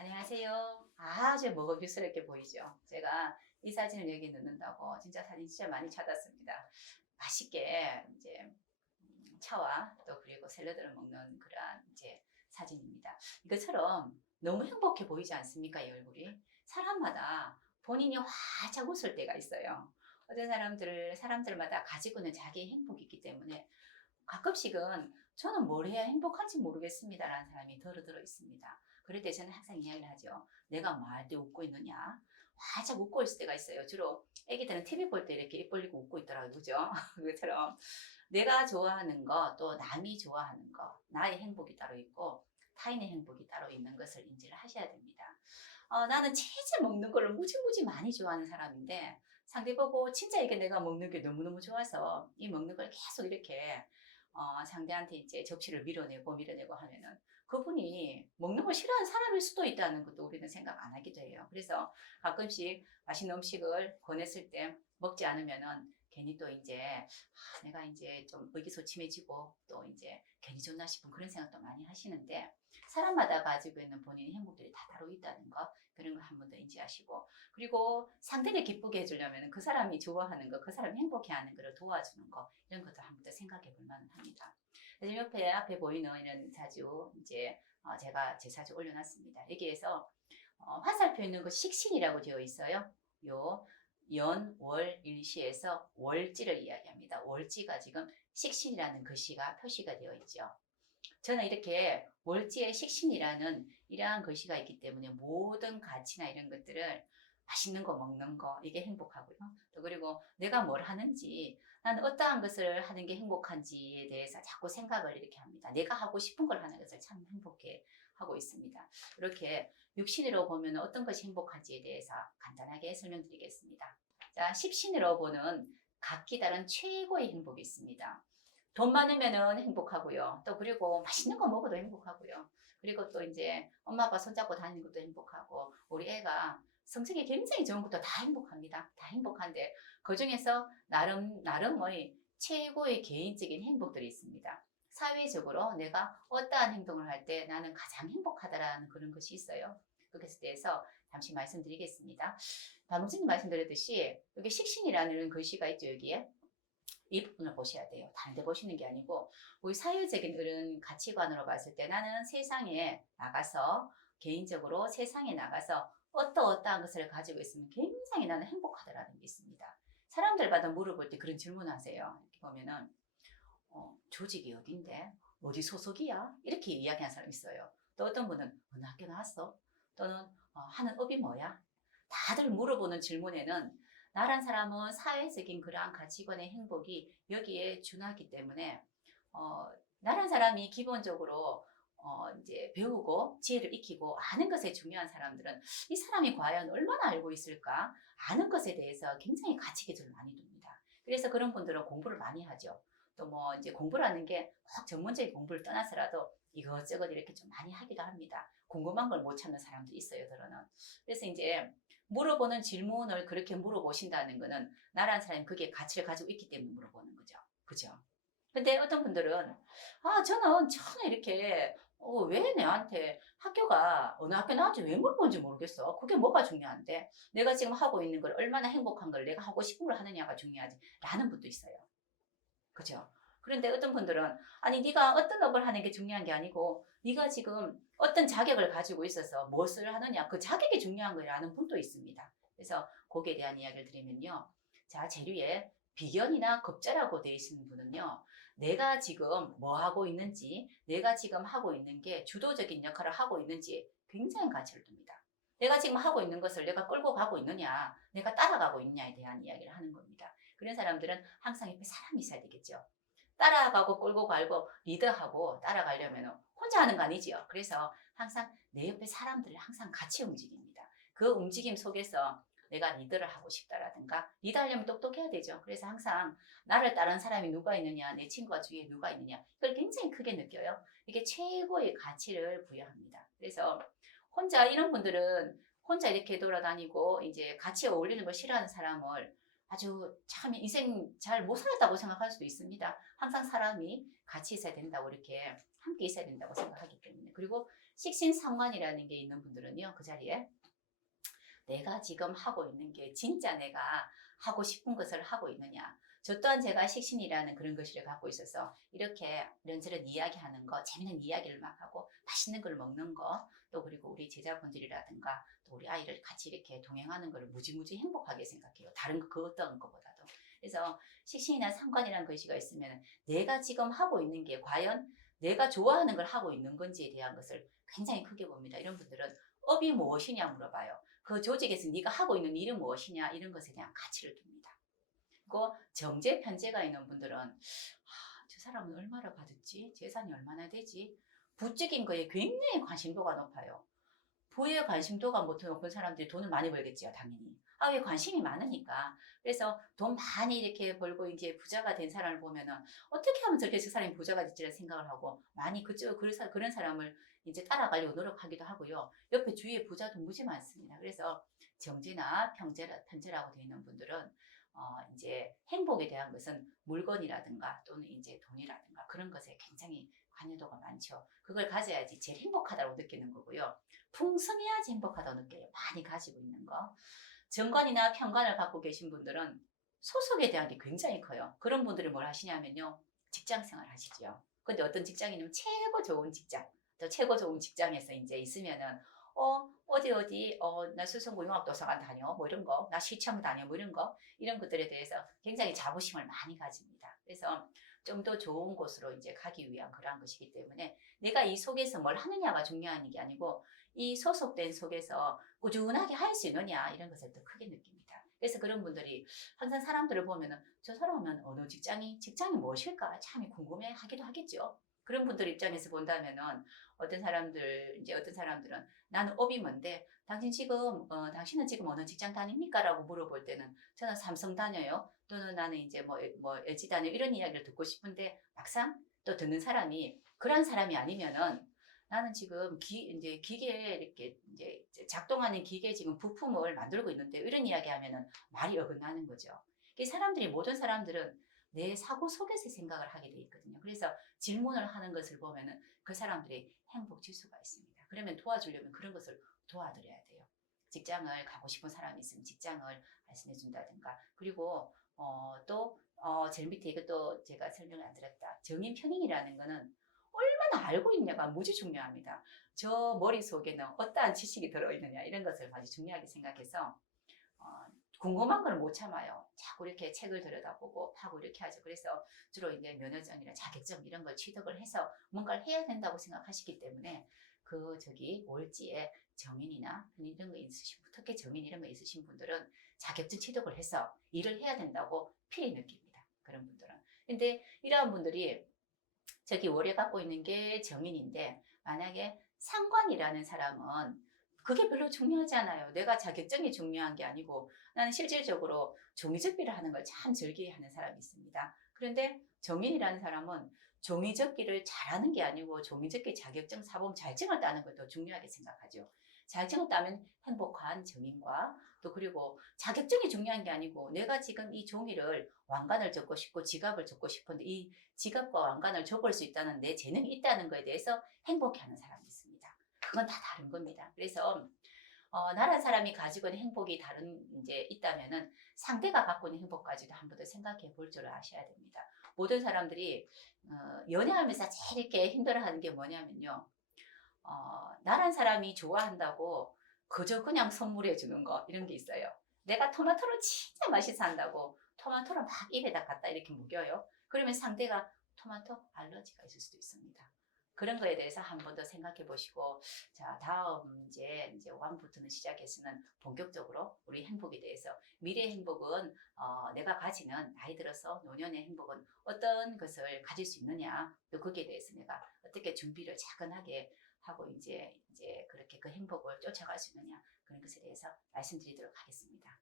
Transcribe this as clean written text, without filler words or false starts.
안녕하세요. 아주 먹음직스럽게 보이죠? 제가 이 사진을 여기 넣는다고 진짜 사진 진짜 많이 찾았습니다. 맛있게 이제 차와 또 그리고 샐러드를 먹는 그러한 이제 사진입니다. 이것처럼 너무 행복해 보이지 않습니까? 이 얼굴이. 사람마다 본인이 활짝 웃을 때가 있어요. 어떤 사람들마다 가지고 있는 자기의 행복이 있기 때문에 가끔씩은 저는 뭘 해야 행복한지 모르겠습니다라는 사람이 들어 있습니다. 그럴 때 저는 항상 이야기를 하죠. 내가 뭐 할 때 웃고 있느냐? 활짝 웃고 있을 때가 있어요. 주로 애기들은 TV 볼 때 이렇게 입 벌리고 웃고 있더라고요. 그죠? 그것처럼 내가 좋아하는 거, 또 남이 좋아하는 거, 나의 행복이 따로 있고 타인의 행복이 따로 있는 것을 인지를 하셔야 됩니다. 나는 치즈 먹는 걸 무지무지 많이 좋아하는 사람인데 상대 보고 진짜 이게 내가 먹는 게 너무너무 좋아서 이 먹는 걸 계속 이렇게 상대한테 이제 접시를 밀어내고 하면은 그분이 먹는 걸 싫어하는 사람일 수도 있다는 것도 우리는 생각 안 하기도 해요. 그래서 가끔씩 맛있는 음식을 권했을 때 먹지 않으면은 괜히 또 이제 내가 이제 좀 의기소침해지고 또 이제 괜히 좋나 싶은 그런 생각도 많이 하시는데 사람마다 가지고 있는 본인의 행복들이 다 다르고 있다는 거 그런 걸 한 번 더 인지하시고 그리고 상대를 기쁘게 해주려면 그 사람이 좋아하는 거, 그 사람이 행복해하는 거를 도와주는 거 이런 것도 한 번 더 생각해 볼 만합니다. 그래서 옆에 앞에 보이는 이런 사주 이제 제가 제 사주 올려놨습니다. 여기에서 화살표 있는 거 식신이라고 되어 있어요. 요 연, 월, 일시에서 월지를 이야기합니다. 월지가 지금 식신이라는 글씨가 표시가 되어 있죠. 저는 이렇게 월지의 식신이라는 이러한 글씨가 있기 때문에 모든 가치나 이런 것들을 맛있는 거 먹는 거 이게 행복하고요. 또 그리고 내가 뭘 하는지 나는 어떠한 것을 하는 게 행복한지에 대해서 자꾸 생각을 이렇게 합니다. 내가 하고 싶은 걸 하는 것을 참 행복해 하고 있습니다. 이렇게 육신으로 보면 어떤 것이 행복한지에 대해서 간단하게 설명드리겠습니다. 자, 십신으로 보는 각기 다른 최고의 행복이 있습니다. 돈 많으면은 행복하고요. 또 그리고 맛있는 거 먹어도 행복하고요. 그리고 또 이제 엄마 아빠 손잡고 다니는 것도 행복하고 우리 애가 성적이 굉장히 좋은 것도 다 행복합니다. 다 행복한데 그중에서 나름의 최고의 개인적인 행복들이 있습니다. 사회적으로 내가 어떠한 행동을 할 때 나는 가장 행복하다라는 그런 것이 있어요. 그것에 대해서 잠시 말씀드리겠습니다. 방금 전에 말씀드렸듯이 여기 식신이라는 글씨가 있죠, 여기에. 이 부분을 보셔야 돼요. 다른 데 보시는 게 아니고 우리 사회적인 이런 가치관으로 봤을 때 나는 세상에 나가서 개인적으로 세상에 나가서 어떠한 것을 가지고 있으면 굉장히 나는 행복하다라는 게 있습니다. 사람들마다 물어볼 때 그런 질문을 하세요. 이렇게 보면은 조직이 어딘데? 어디 소속이야? 이렇게 이야기하는 사람이 있어요. 또 어떤 분은 어느 학교 나왔어? 또는 하는 업이 뭐야? 다들 물어보는 질문에는 나란 사람은 사회적인 그러한 가치관의 행복이 여기에 준하기 때문에 나란 사람이 기본적으로 이제 배우고 지혜를 익히고 아는 것에 중요한 사람들은 이 사람이 과연 얼마나 알고 있을까 아는 것에 대해서 굉장히 가치기준을 많이 둡니다. 그래서 그런 분들은 공부를 많이 하죠. 또 뭐 이제 공부라는 게 꼭 전문적인 공부를 떠나서라도 이것저것 이렇게 좀 많이 하기도 합니다. 궁금한 걸 못 찾는 사람도 있어요, 들어는. 그래서 이제 물어보는 질문을 그렇게 물어보신다는 거는 나라는 사람이 그게 가치를 가지고 있기 때문에 물어보는 거죠. 그죠? 근데 어떤 분들은 저는 처음에 이렇게 왜 내한테 학교가 어느 학교 나왔지 왜 물어보는지 모르겠어. 그게 뭐가 중요한데 내가 지금 하고 있는 걸 얼마나 행복한 걸 내가 하고 싶은 걸 하느냐가 중요하지 라는 분도 있어요. 그죠? 그런데 어떤 분들은 아니 네가 어떤 업을 하는 게 중요한 게 아니고 네가 지금 어떤 자격을 가지고 있어서 무엇을 하느냐 그 자격이 중요한 거라는 분도 있습니다. 그래서 거기에 대한 이야기를 드리면요. 자, 재료에 비견이나 겁자라고 되어 있는 분은요. 내가 지금 뭐 하고 있는지 내가 지금 하고 있는 게 주도적인 역할을 하고 있는지 굉장히 가치를 둡니다. 내가 지금 하고 있는 것을 내가 끌고 가고 있느냐 내가 따라가고 있느냐에 대한 이야기를 하는 겁니다. 그런 사람들은 항상 옆에 사람이 있어야 되겠죠. 따라가고 끌고 가고 리더하고 따라가려면 혼자 하는 거 아니지요. 그래서 항상 내 옆에 사람들을 항상 같이 움직입니다. 그 움직임 속에서 내가 리더를 하고 싶다라든가 리더하려면 똑똑해야 되죠. 그래서 항상 나를 따르는 사람이 누가 있느냐 내 친구가 주위에 누가 있느냐 이걸 굉장히 크게 느껴요. 이게 최고의 가치를 부여합니다. 그래서 혼자 이런 분들은 혼자 이렇게 돌아다니고 이제 같이 어울리는 걸 싫어하는 사람을 아주 참 인생 잘 못 살았다고 생각할 수도 있습니다. 항상 사람이 같이 있어야 된다고 이렇게 함께 있어야 된다고 생각하기 때문에. 그리고 식신상관이라는 게 있는 분들은요, 그 자리에 내가 지금 하고 있는 게 진짜 내가 하고 싶은 것을 하고 있느냐. 저 또한 제가 식신이라는 그런 것을 갖고 있어서 이렇게 이런저런 이야기하는 거, 재밌는 이야기를 막 하고 맛있는 걸 먹는 거, 또 그리고 우리 제자분들이라든가 또 우리 아이를 같이 이렇게 동행하는 걸 무지무지 행복하게 생각해요. 다른 그 어떤 것보다도. 그래서 식신이나 상관이라는 글씨가 있으면 내가 지금 하고 있는 게 과연 내가 좋아하는 걸 하고 있는 건지에 대한 것을 굉장히 크게 봅니다. 이런 분들은 업이 무엇이냐 물어봐요. 그 조직에서 네가 하고 있는 일은 무엇이냐 이런 것에 대한 가치를 둡니다. 그리고 정제 편제가 있는 분들은 저 사람은 얼마나 받았지? 재산이 얼마나 되지? 부적인 거에 굉장히 관심도가 높아요. 부에 관심도가 못 높은 사람들이 돈을 많이 벌겠지요, 당연히. 왜 관심이 많으니까. 그래서 돈 많이 이렇게 벌고 이제 부자가 된 사람을 보면은 어떻게 하면 저렇게 저 사람이 부자가 됐지를 생각을 하고 많이 그런 사람을 이제 따라가려고 노력하기도 하고요. 옆에 주위에 부자도 무지 많습니다. 그래서 정제나 편제라고 되어 있는 분들은 이제 행복에 대한 것은 물건이라든가 또는 이제 돈이라든가 그런 것에 굉장히 관여도가 많죠. 그걸 가져야지 제일 행복하다고 느끼는 거고요. 풍성해야지 행복하다고 느껴요. 많이 가지고 있는 거. 정관이나 편관을 갖고 계신 분들은 소속에 대한 게 굉장히 커요. 그런 분들이 뭘 하시냐면요. 직장 생활 하시죠. 근데 어떤 직장이냐면 최고 좋은 직장, 또 최고 좋은 직장에서 이제 있으면은 나 수성고융합도서관 다녀, 뭐 이런 거, 나 시청 다녀, 뭐 이런 것들에 대해서 굉장히 자부심을 많이 가집니다. 그래서 좀 더 좋은 곳으로 이제 가기 위한 그러한 것이기 때문에 내가 이 속에서 뭘 하느냐가 중요한 게 아니고 이 소속된 속에서 꾸준하게 할 수 있느냐 이런 것을 더 크게 느낍니다. 그래서 그런 분들이 항상 사람들을 보면은 저 사람은 어느 직장이 무엇일까 참 궁금해 하기도 하겠죠. 그런 분들 입장에서 본다면은 어떤 사람들은 나는 업이 뭔데 당신은 지금 어느 직장 다닙니까? 라고 물어볼 때는 저는 삼성 다녀요. 또는 나는 이제 뭐 LG 다녀요. 이런 이야기를 듣고 싶은데 막상 또 듣는 사람이 그런 사람이 아니면은 나는 지금 이제 기계에 이렇게 이제 작동하는 기계 지금 부품을 만들고 있는데 이런 이야기 하면은 말이 어긋나는 거죠. 모든 사람들은 내 사고 속에서 생각을 하게 돼 있거든요. 그래서 질문을 하는 것을 보면은 그 사람들이 행복 지수가 있습니다. 그러면 도와주려면 그런 것을 도와드려야 돼요. 직장을 가고 싶은 사람이 있으면 직장을 말씀해 준다든가. 그리고 제일 밑에 이것도 제가 설명을 안 드렸다. 정인 편인이라는 거는 얼마나 알고 있냐가 무지 중요합니다. 저 머릿속에는 어떠한 지식이 들어있느냐 이런 것을 아주 중요하게 생각해서 궁금한 걸 못 참아요. 자꾸 이렇게 책을 들여다보고 하고 이렇게 하죠. 그래서 주로 이제 면허증이나 자격증 이런 걸 취득을 해서 뭔가를 해야 된다고 생각하시기 때문에 올지에 정인이나 이런 거 있으신 분, 특히 정인 이런 거 있으신 분들은 자격증 취득을 해서 일을 해야 된다고 필히 느낍니다. 그런 분들은. 근데 이러한 분들이 월에 갖고 있는 게 정인인데 만약에 상관이라는 사람은 그게 별로 중요하지 않아요. 내가 자격증이 중요한 게 아니고 나는 실질적으로 종이접기를 하는 걸 참 즐겨하는 사람이 있습니다. 그런데 정인이라는 사람은 종이접기를 잘하는 게 아니고 종이접기 자격증 사범 자격증을 따는 걸 더 중요하게 생각하죠. 자격증을 따면 행복한 정인과 또 그리고 자격증이 중요한 게 아니고 내가 지금 이 종이를 왕관을 적고 싶고 지갑을 적고 싶은데 이 지갑과 왕관을 접을 수 있다는 내 재능이 있다는 것에 대해서 행복해하는 사람이 있습니다. 그건 다 다른 겁니다. 그래서 나라 사람이 가지고 있는 행복이 이제 있다면은 상대가 갖고 있는 행복까지도 한 번 더 생각해 볼 줄 아셔야 됩니다. 모든 사람들이 연애하면서 제일 이렇게 힘들어하는 게 뭐냐면요. 나란 사람이 좋아한다고 그저 그냥 선물해 주는 거 이런 게 있어요. 내가 토마토를 진짜 맛있어 한다고 토마토를 막 입에다 갖다 이렇게 먹여요. 그러면 상대가 토마토 알러지가 있을 수도 있습니다. 그런 거에 대해서 한 번 더 생각해 보시고 자 다음 이제 1부터는 시작해서는 본격적으로 우리 행복에 대해서 미래의 행복은 내가 가지는 나이 들어서 노년의 행복은 어떤 것을 가질 수 있느냐 또 거기에 대해서 내가 어떻게 준비를 차근하게 하고 이제 그렇게 그 행복을 쫓아갈 수 있느냐 그런 것에 대해서 말씀드리도록 하겠습니다.